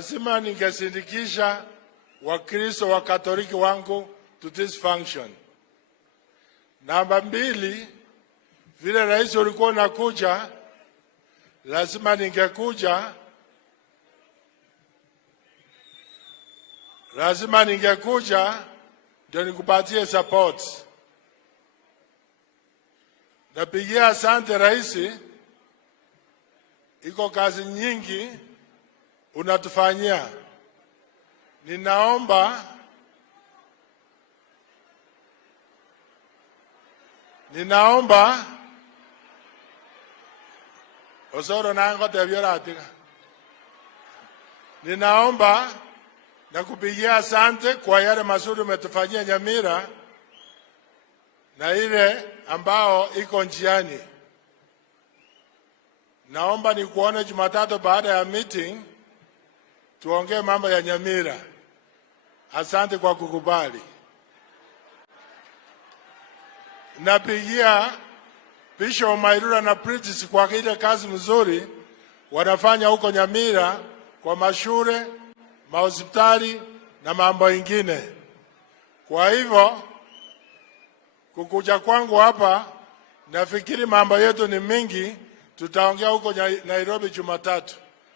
Lazima ningesindikisha Wakristo wa Katoliki wangu to this function. Namba 2, vile rais ulikuwa unakuja, lazima ningekuja ndio nikupatie support. Napigia asante rais, iko kazi nyingi unatufanyia. Ninaomba Osoro nango tebyaratika. Ninaomba na kupigia asante kwa yale mazuri umetufanyia Nyamira na ile ambao iko njiani. Naomba nikuone Jumatatu baada ya meeting tuongee mambo ya Nyamira. Asante kwa kukubali. Napigia Bishop Mairura na Pritis kwa ile kazi mzuri wanafanya huko Nyamira kwa mashule, mahospitali na mambo ingine. Kwa hivyo kukuja kwangu hapa, nafikiri mambo yetu ni mingi, tutaongea huko Nairobi Jumatatu.